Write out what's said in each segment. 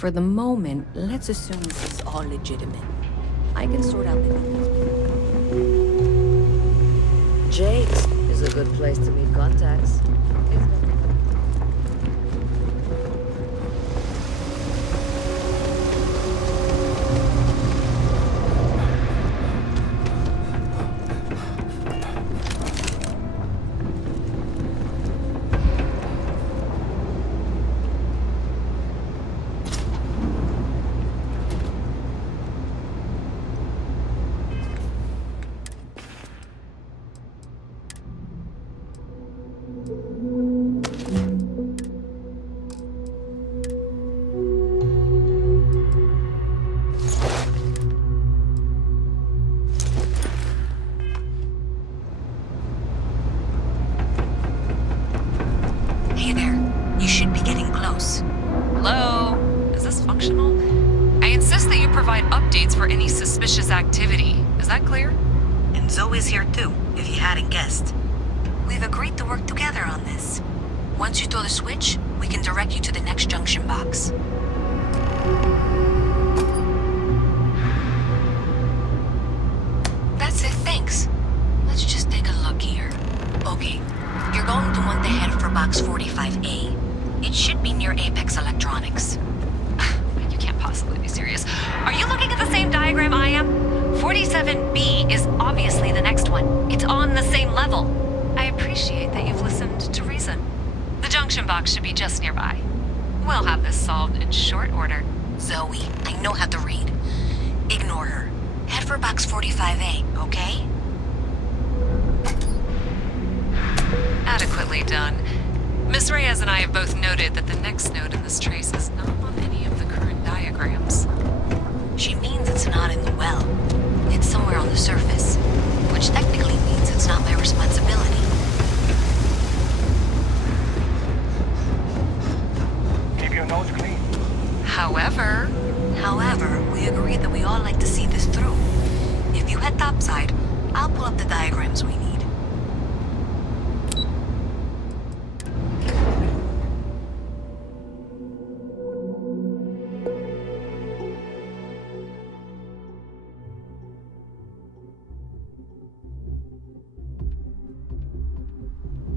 For the moment, let's assume this is all legitimate. I can sort out the details. Jake's is a good place to meet contacts. Hey there. You should be getting close. Hello? Is this functional? I insist that you provide updates for any suspicious activity. Is that clear? And Zoe's here too, if you hadn't guessed. We've agreed to work together on this. Once you throw the switch, we can direct you to the next junction box. That's it, thanks. Let's just take a look here. Okay, you're going to want to head for box 45A. It should be near Apex Electronics. You can't possibly be serious. Are you looking at the same diagram I am? 47B is obviously the next one. It's on the same level. I appreciate that you've listened to reason. The junction box should be just nearby. We'll have this solved in short order. Zoe, I know how to read. Ignore her. Head for box 45A, okay? Adequately done. Miss Reyes and I have both noted that the next node in this trace is not on any of the current diagrams. She means it's not in the well. It's somewhere on the surface, which technically means it's not my responsibility. Keep your nose clean. However, We agreed that we all like to see this through. If you head topside, I'll pull up the diagrams we need.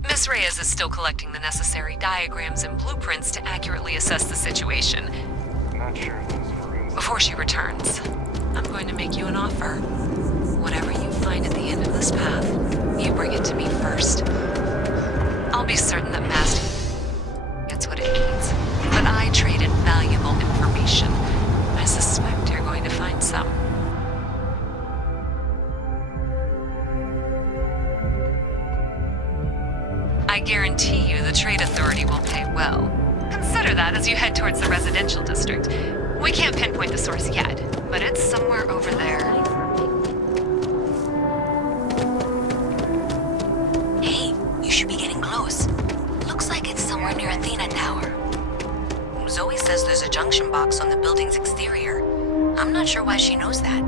Miss Reyes is still collecting the necessary diagrams and blueprints to accurately assess the situation. Not sure if those forensic. Before she returns, I'm going to make you an offer. Whatever you find at the end of this path, you bring it to me first. I'll be certain that Master gets what it needs, but I traded valuable information. I suspect you're going to find some. I guarantee you the Trade Authority will pay well. Consider that as you head towards the residential district. We can't pinpoint the source yet, but it's somewhere over there. Hey, you should be getting close. Looks like it's somewhere near Athena Tower. Zoe says there's a junction box on the building's exterior. I'm not sure why she knows that.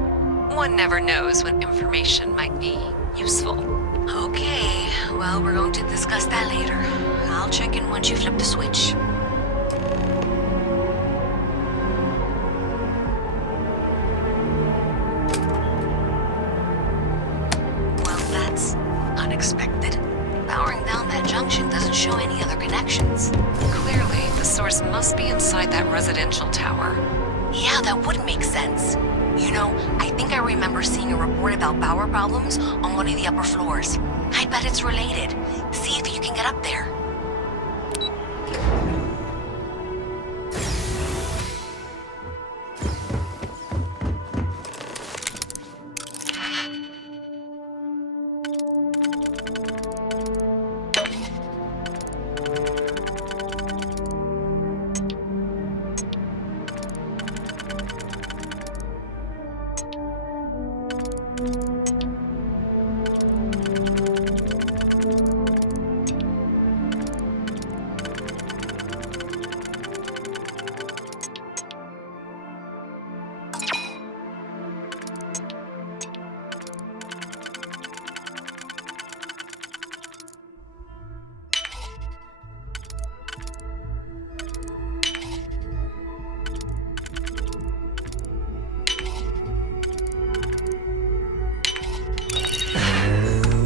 One never knows when information might be useful. Okay, well, we're going to discuss that later. I'll check in once you flip the switch. Well, that's unexpected. Powering down that junction doesn't show any other connections. Clearly, the source must be inside that residential tower. Yeah, that would make sense. You know, I think I remember seeing a report about power problems on one of the upper floors. I bet it's related. See if you can get up there.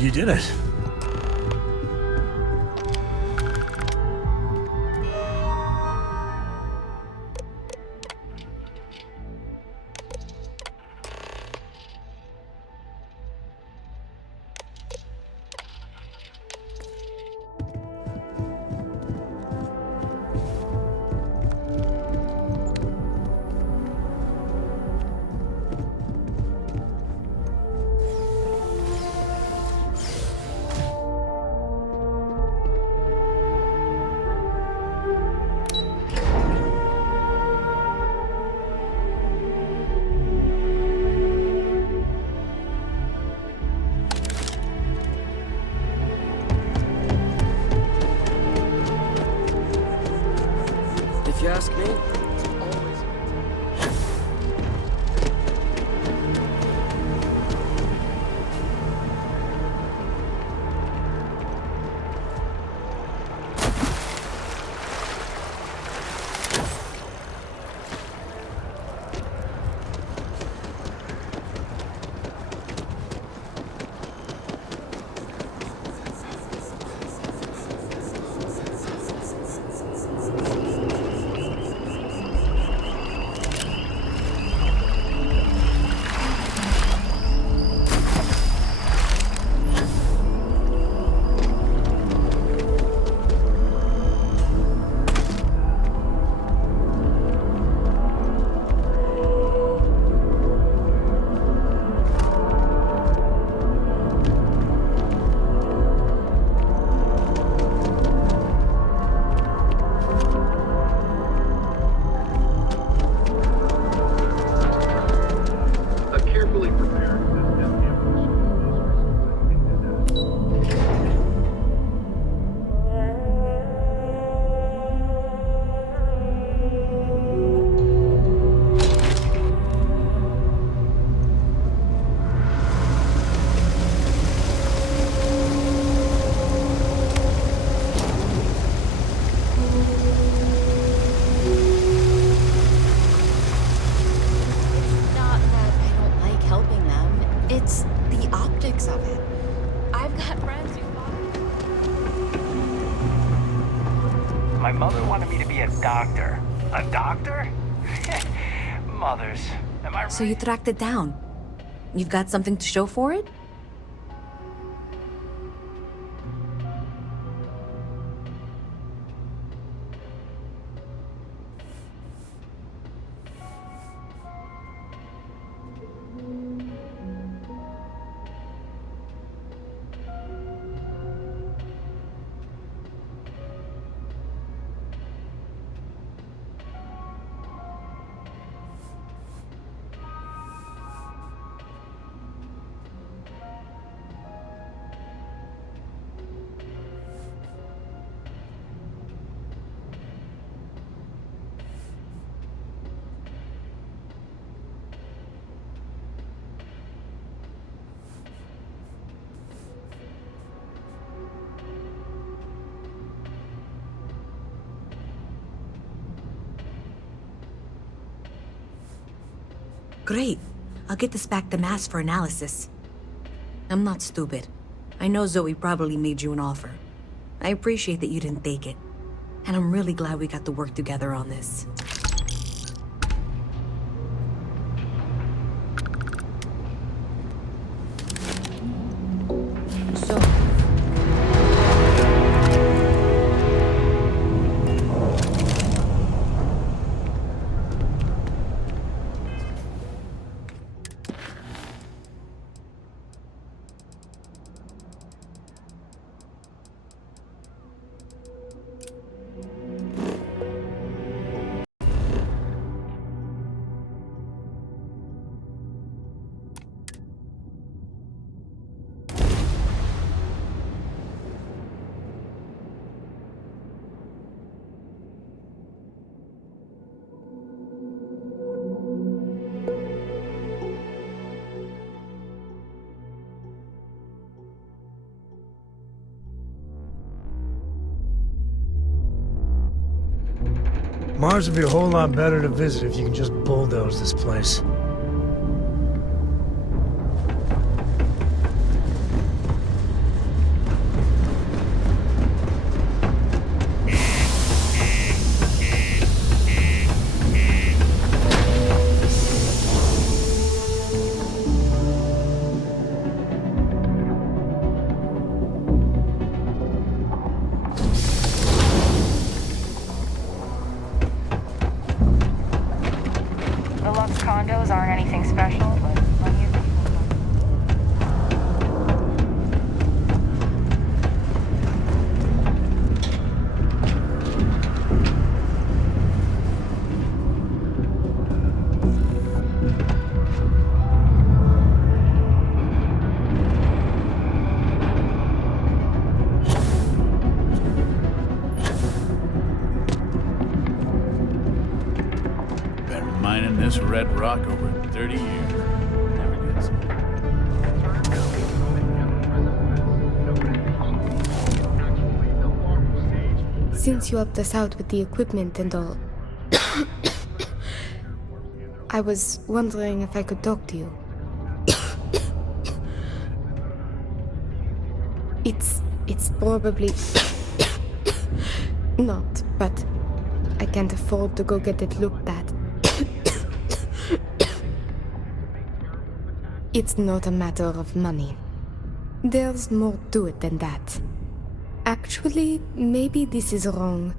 You did it. If you ask me, it's always... Not that I don't like helping them. It's the optics of it. I've got friends who My mother wanted me to be a doctor. A doctor? Mothers. Am I right? So you tracked it down. You've got something to show for it? Great. I'll get this back to Mass for analysis. I'm not stupid. I know Zoe probably made you an offer. I appreciate that you didn't take it. And I'm really glad we got to work together on this. So... Mars would be a whole lot better to visit if you can just bulldoze this place. this red rock over 30 years. Never gets old. Since you helped us out with the equipment and all, I was wondering if I could talk to you. It's probably not, but I can't afford to go get it looked at. It's not a matter of money. There's more to it than that. Actually, maybe this is wrong.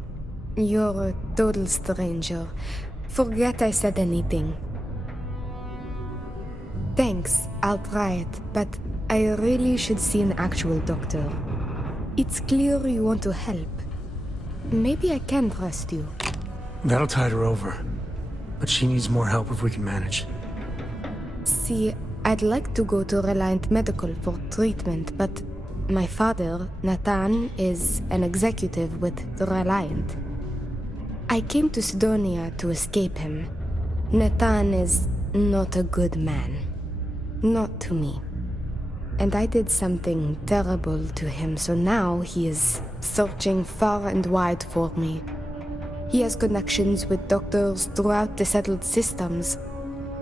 You're a total stranger. Forget I said anything. Thanks, I'll try it, but I really should see an actual doctor. It's clear you want to help. Maybe I can trust you. That'll tide her over. But she needs more help if we can manage. See, I'd like to go to Reliant Medical for treatment, but my father, Nathan, is an executive with the Reliant. I came to Sidonia to escape him. Nathan is not a good man. Not to me. And I did something terrible to him, so now he is searching far and wide for me. He has connections with doctors throughout the settled systems.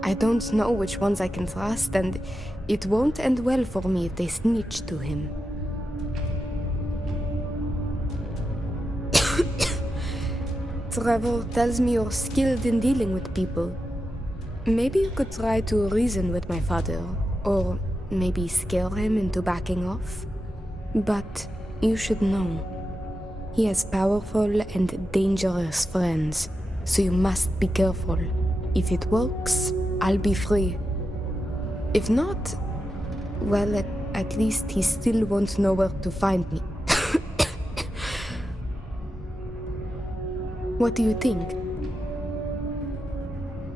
I don't know which ones I can trust, and it won't end well for me if they snitch to him. Trevor tells me you're skilled in dealing with people. Maybe you could try to reason with my father, or maybe scare him into backing off. But you should know, he has powerful and dangerous friends, so you must be careful. If it works, I'll be free. If not, well, at least he still won't know where to find me. What do you think?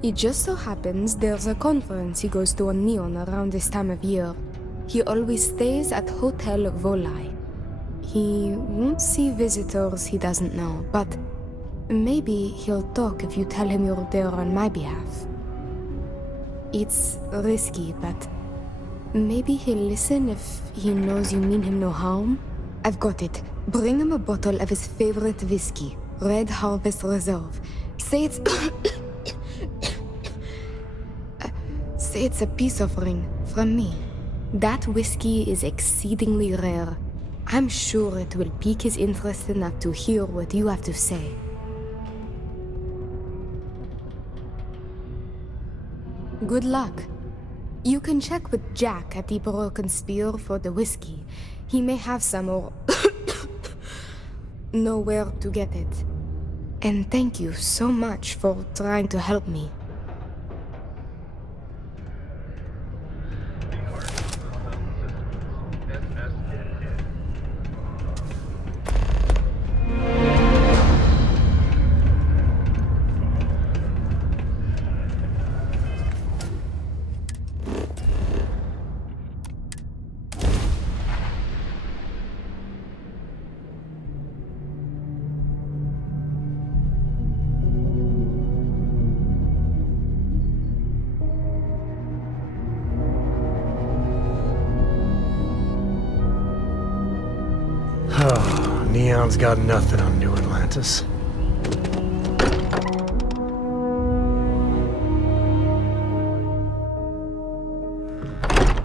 It just so happens there's a conference he goes to on Neon around this time of year. He always stays at Hotel Volai. He won't see visitors he doesn't know, but maybe he'll talk if you tell him you're there on my behalf. It's risky, but maybe he'll listen if he knows you mean him no harm. I've got it. Bring him a bottle of his favorite whiskey, Red Harvest Reserve. Say it's... Say it's a peace offering from me. That whiskey is exceedingly rare. I'm sure it will pique his interest enough to hear what you have to say. Good luck. You can check with Jack at the Broken Spear for the whiskey. He may have some or know where to get it. And thank you so much for trying to help me. Neon's got nothing on New Atlantis.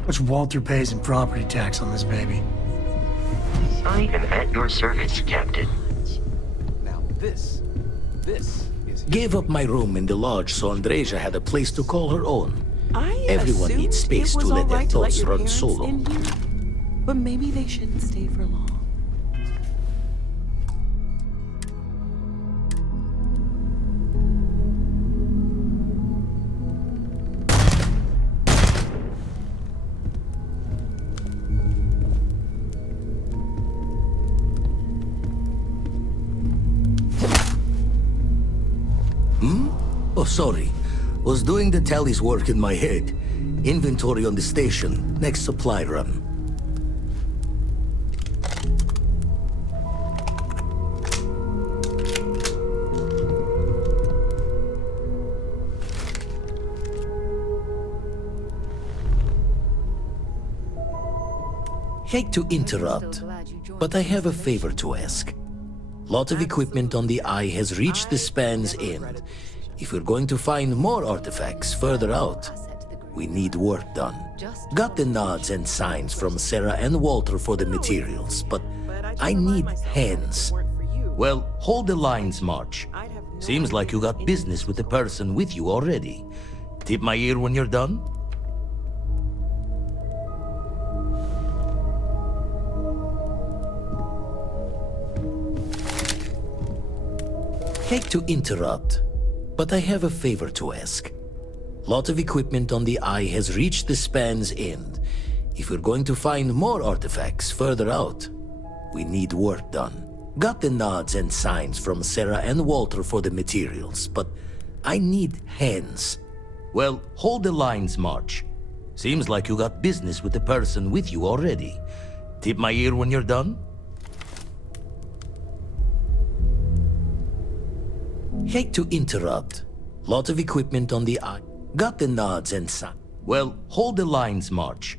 Much Walter pays in property tax on this baby? I am at your service, Captain. Now this is... Gave up my room in the lodge so Andreja had a place to call her own. Everyone assumed needs space it was to let all their right to let thoughts your run parents solo. in here, but maybe they shouldn't stay for long. Oh, sorry. Was doing the tally's work in my head. Inventory on the station. Next supply run. Hate to interrupt, but I have a favor to ask. Lot of equipment on the Eye has reached the span's end. If we're going to find more artifacts further out, we need work done. Got the nods and signs from Sarah and Walter for the materials, but I need hands. Well, hold the lines, March. Seems like you got business with the person with you already. Tip my ear when you're done. Hate to interrupt, but I have a favor to ask. Lot of equipment on the Eye has reached the span's end. If we're going to find more artifacts further out, we need work done. Got the nods and signs from Sarah and Walter for the materials, but I need hands. Well, hold the lines, March. Seems like you got business with the person with you already. Tip my ear when you're done. Hate to interrupt. Lot of equipment on the Eye. Got the nods and signs. Well, hold the lines, March.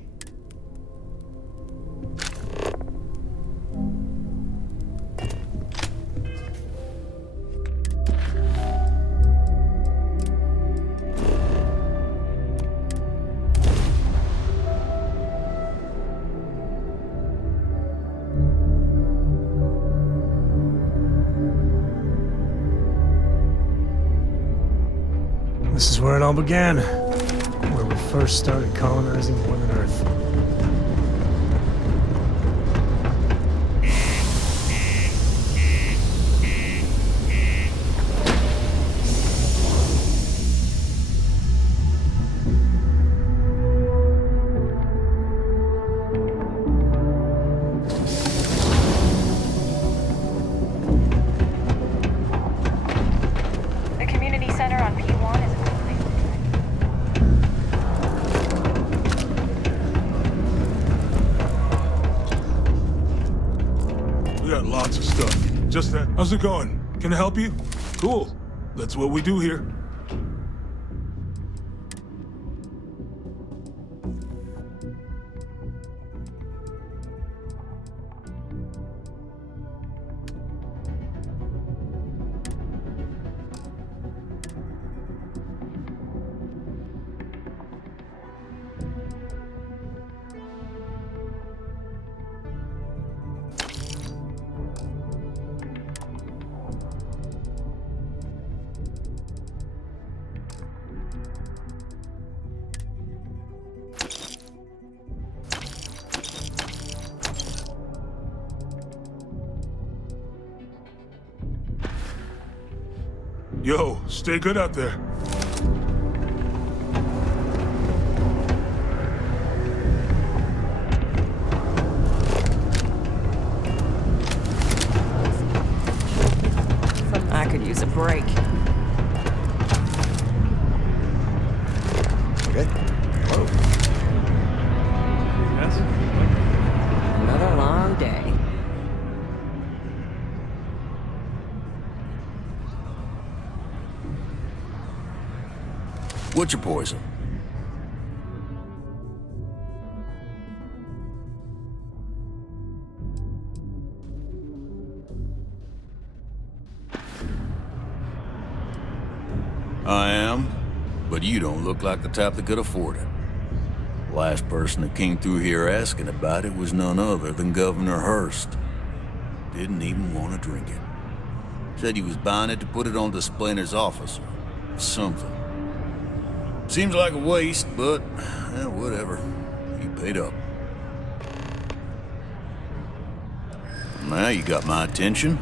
This is where it all began, where we first started colonizing Northern Earth. The community center on P1 is a good place to We got lots of stuff. Just that. How's it going? Can I help you? Cool. That's what we do here. Yo, stay good out there. I could use a break. Okay. Hello. Yes? Another long day. What's your poison? I am, but you don't look like the type that could afford it. Last person that came through here asking about it was none other than Governor Hurst. Didn't even want to drink it. Said he was buying it to put it on display in his office or something. Seems like a waste, but whatever. He paid up. Now you got my attention.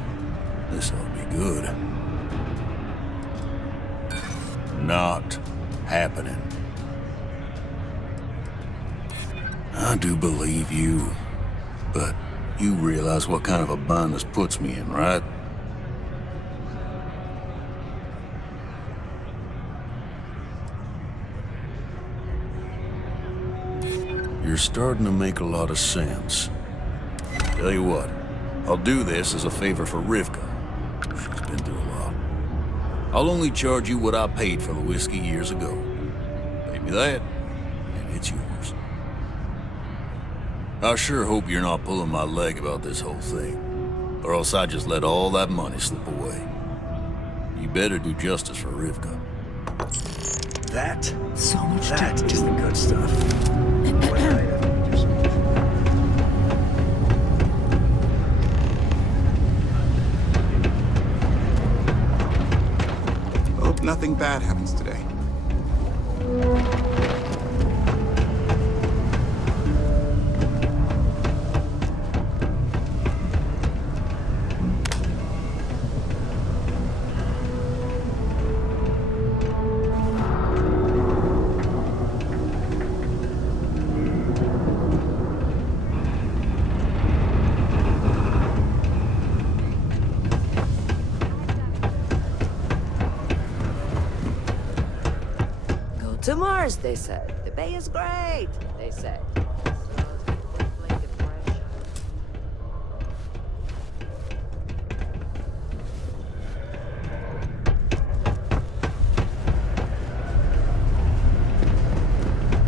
This ought to be good. Not happening. I do believe you, but you realize what kind of a bind this puts me in, right? You're starting to make a lot of sense. Tell you what, I'll do this as a favor for Rivka. She's been through a lot. I'll only charge you what I paid for the whiskey years ago. Pay me that, and it's yours. I sure hope you're not pulling my leg about this whole thing, or else I just let all that money slip away. You better do justice for Rivka. That So much that to is the good stuff. Hope nothing bad happens today. To Mars, they said. The bay is great, they said.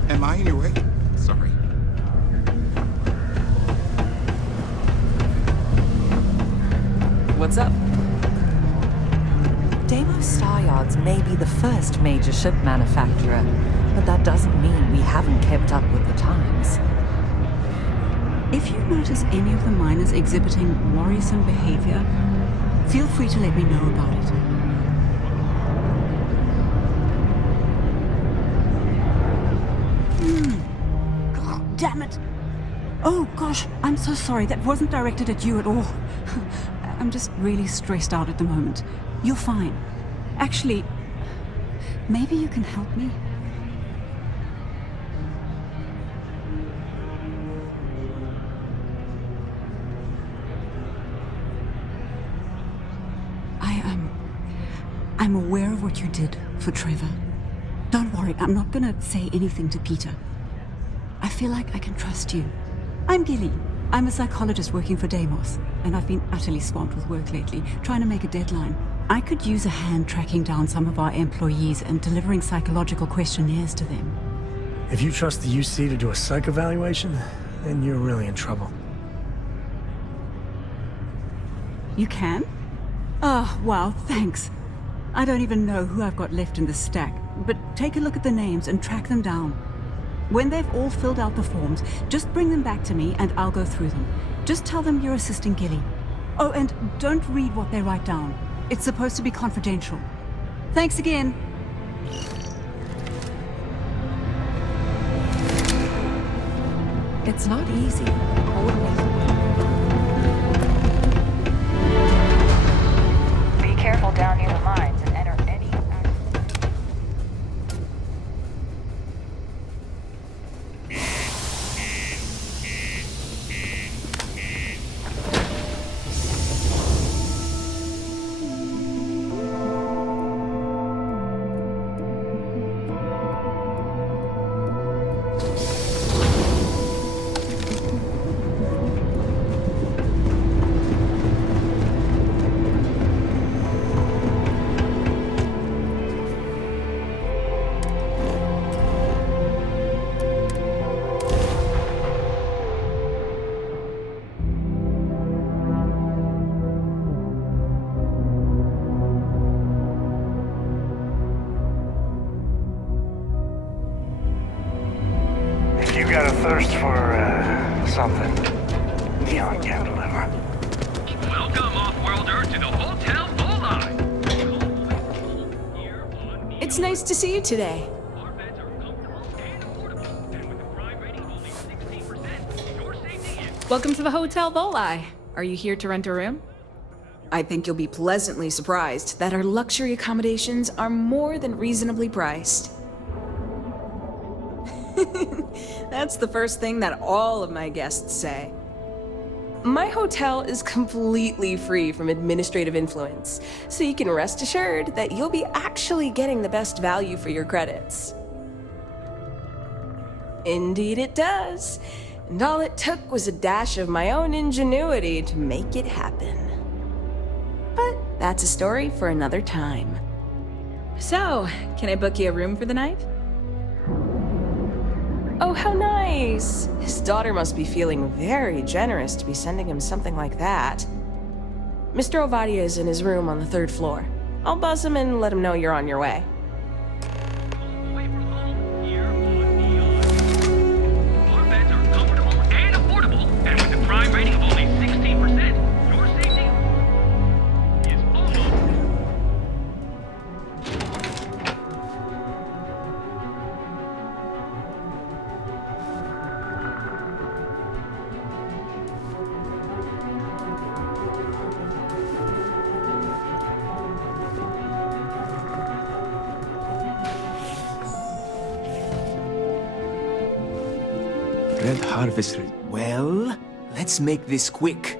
Am I in your way? Sorry. What's up? Deimos Star Yards may be the first major ship manufacturer, but that doesn't mean we haven't kept up with the times. If you notice any of the miners exhibiting worrisome behavior, feel free to let me know about it. God damn it! Oh gosh, I'm so sorry. That wasn't directed at you at all. I'm just really stressed out at the moment. You're fine. Actually, maybe you can help me? I'm aware of what you did for Trevor. Don't worry, I'm not gonna say anything to Peter. I feel like I can trust you. I'm Gilly. I'm a psychologist working for Deimos, and I've been utterly swamped with work lately, trying to make a deadline. I could use a hand tracking down some of our employees and delivering psychological questionnaires to them. If you trust the UC to do a psych evaluation, then you're really in trouble. You can? Oh, wow, thanks. I don't even know who I've got left in the stack, but take a look at the names and track them down. When they've all filled out the forms, just bring them back to me and I'll go through them. Just tell them you're assisting Gilly. Oh, and don't read what they write down. It's supposed to be confidential. Thanks again. It's not easy coordinating. Be careful down near the mines and enter any... You got a thirst for, something Neon can deliver. Welcome, Off-Worlder, to the Hotel Volai. It's nice to see you today. Welcome to the Hotel Volai. Are you here to rent a room? I think you'll be pleasantly surprised that our luxury accommodations are more than reasonably priced. That's the first thing that all of my guests say. My hotel is completely free from administrative influence, so you can rest assured that you'll be actually getting the best value for your credits. Indeed it does. And all it took was a dash of my own ingenuity to make it happen. But that's a story for another time. So, can I book you a room for the night? Oh, how nice! His daughter must be feeling very generous to be sending him something like that. Mr. Ovadia is in his room on the 3rd floor. I'll buzz him and let him know you're on your way. Our beds are comfortable and affordable, and with a crime rating of only 16%, your safety is almost... Red Harvest. Well, let's make this quick.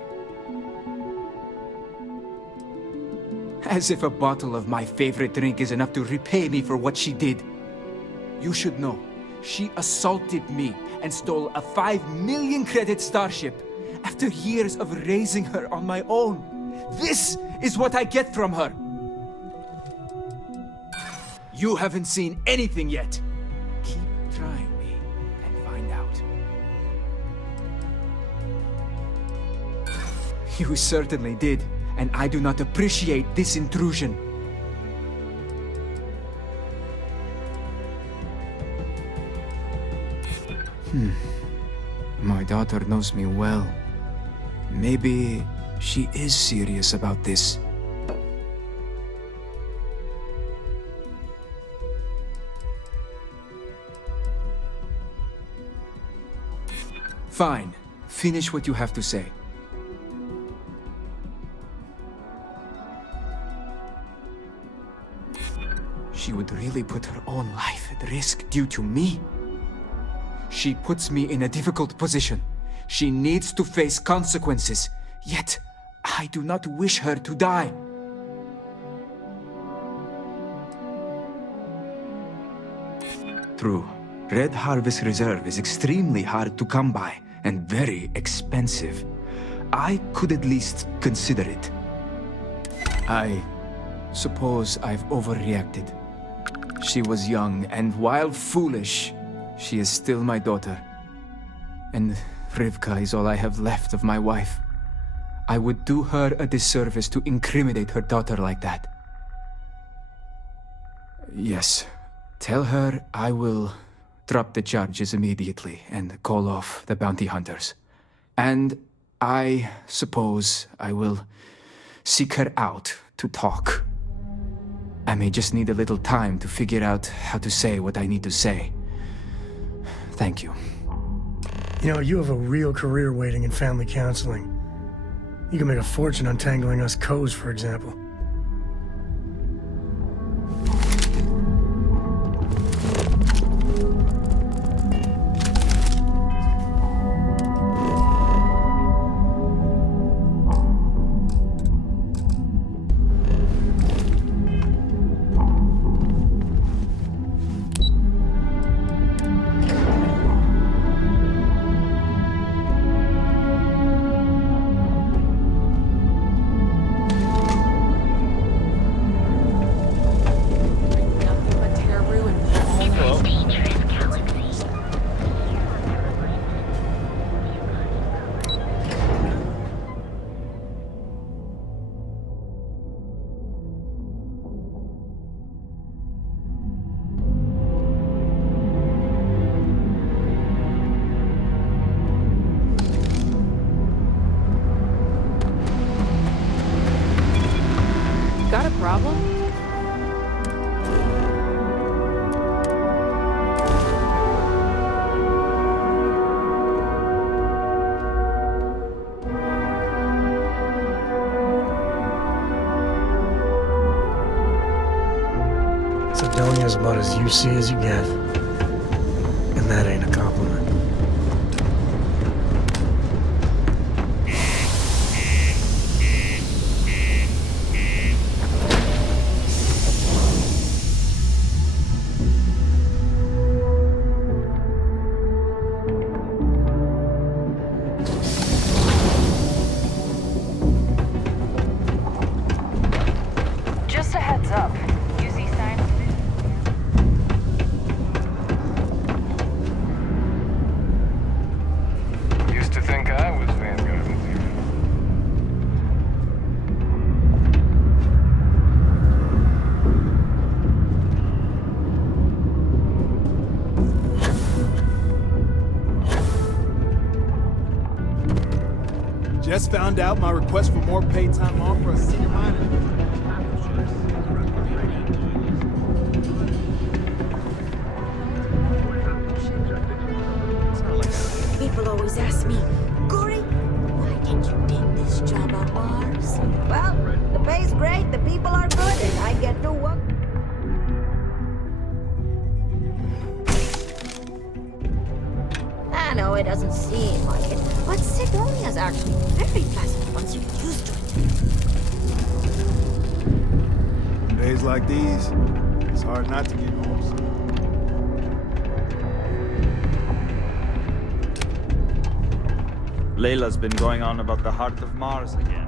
As if a bottle of my favorite drink is enough to repay me for what she did. You should know, she assaulted me and stole a 5 million credit starship after years of raising her on my own. This is what I get from her. You haven't seen anything yet. Keep trying me and find out. You certainly did, and I do not appreciate this intrusion. My daughter knows me well. Maybe she is serious about this. Fine. Finish what you have to say. She would really put her own life at risk due to me? She puts me in a difficult position. She needs to face consequences. Yet, I do not wish her to die. True. Red Harvest Reserve is extremely hard to come by and very expensive. I could at least consider it. I suppose I've overreacted. She was young, and while foolish, she is still my daughter. And Rivka is all I have left of my wife. I would do her a disservice to incriminate her daughter like that. Yes, tell her I will drop the charges immediately and call off the bounty hunters. And I suppose I will seek her out to talk. I may just need a little time to figure out how to say what I need to say. Thank you. You know, you have a real career waiting in family counseling. You can make a fortune untangling us co's, for example. Got a problem? Sidonia's about as UC as you get. And that ain't a compliment. Just a heads up. You see signs of it? just found out my request for more paid time off for a senior minor. People always ask me, Gory, why did you take this job on Mars? Well, the pay's great, the people are good, and I get to work. I know it doesn't seem like it, but Sidonia's actually very pleasant once you get used to it. Days like these, it's hard not to get homesick. Layla's been going on about the heart of Mars again.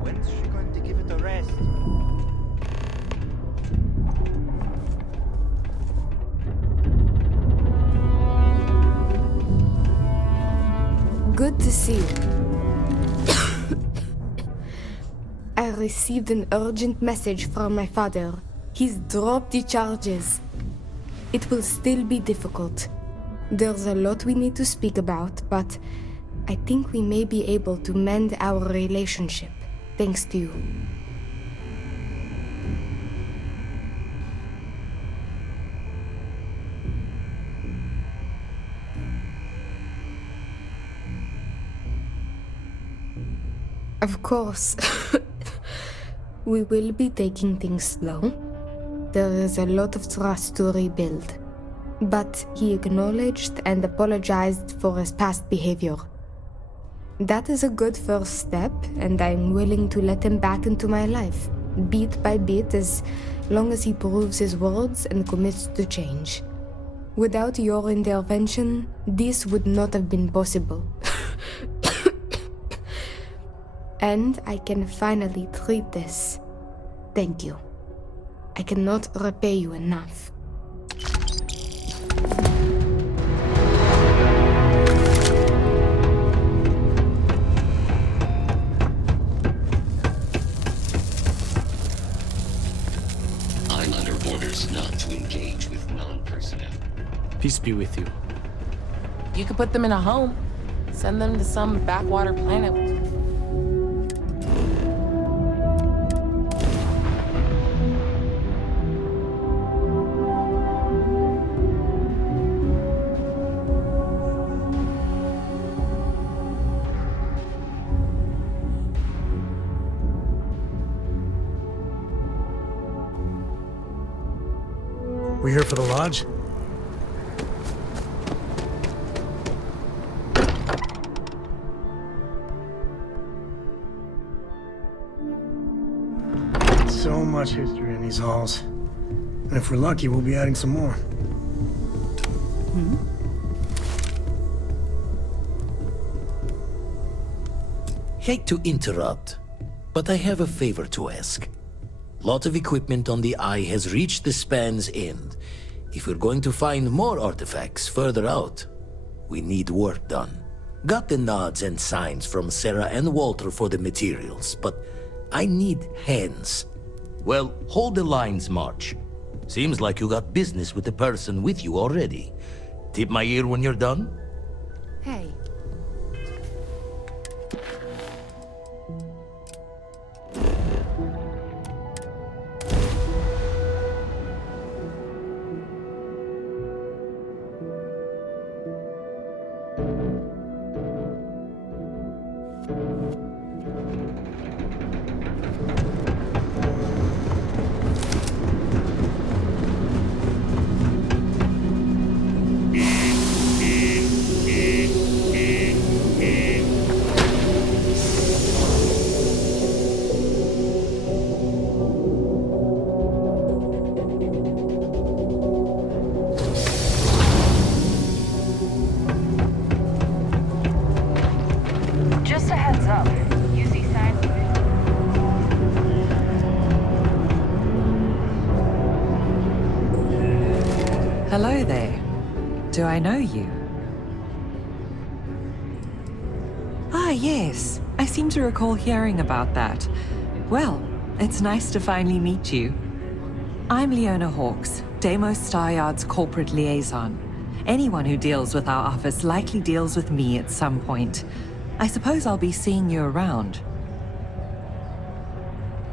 When's she going to give it a rest? Good to see you. I received an urgent message from my father. He's dropped the charges. It will still be difficult. There's a lot we need to speak about, but I think we may be able to mend our relationship, thanks to you. Of course, we will be taking things slow. There is a lot of trust to rebuild. But he acknowledged and apologized for his past behavior. That is a good first step, and I'm willing to let him back into my life, bit by bit, as long as he proves his words and commits to change. Without your intervention, this would not have been possible. And I can finally treat this. Thank you. I cannot repay you enough. I'm under orders not to engage with non-personnel. Peace be with you. You could put them in a home. Send them to some backwater planet. We here for the lodge? So much history in these halls. And if we're lucky, we'll be adding some more. Hate to interrupt, but I have a favor to ask. Lot of equipment on the Eye has reached the span's end. If we're going to find more artifacts further out, we need work done. Got the nods and signs from Sarah and Walter for the materials, but I need hands. Well, hold the lines, March. Seems like you got business with the person with you already. Tip my ear when you're done? Hey. Just a heads up. You see signs. Hello there. Do I know you? Ah, yes. I seem to recall hearing about that. Well, it's nice to finally meet you. I'm Leona Hawkes, Deimos Staryard's corporate liaison. Anyone who deals with our office likely deals with me at some point. I suppose I'll be seeing you around.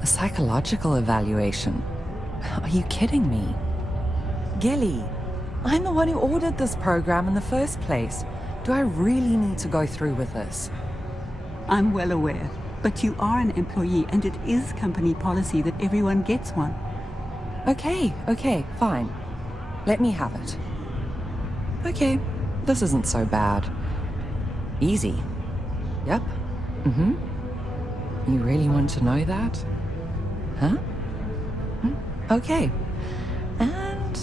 A psychological evaluation? Are you kidding me? Gilly, I'm the one who ordered this program in the first place. Do I really need to go through with this? I'm well aware, but you are an employee and it is company policy that everyone gets one. Okay, fine. Let me have it. Okay, this isn't so bad. Easy. Yep. You really want to know that? Huh? Okay. And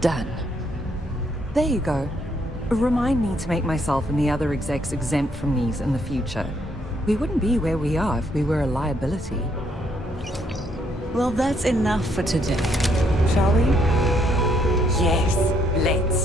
done. There you go. Remind me to make myself and the other execs exempt from these in the future. We wouldn't be where we are if we were a liability. Well, that's enough for today. Shall we? Yes, let's.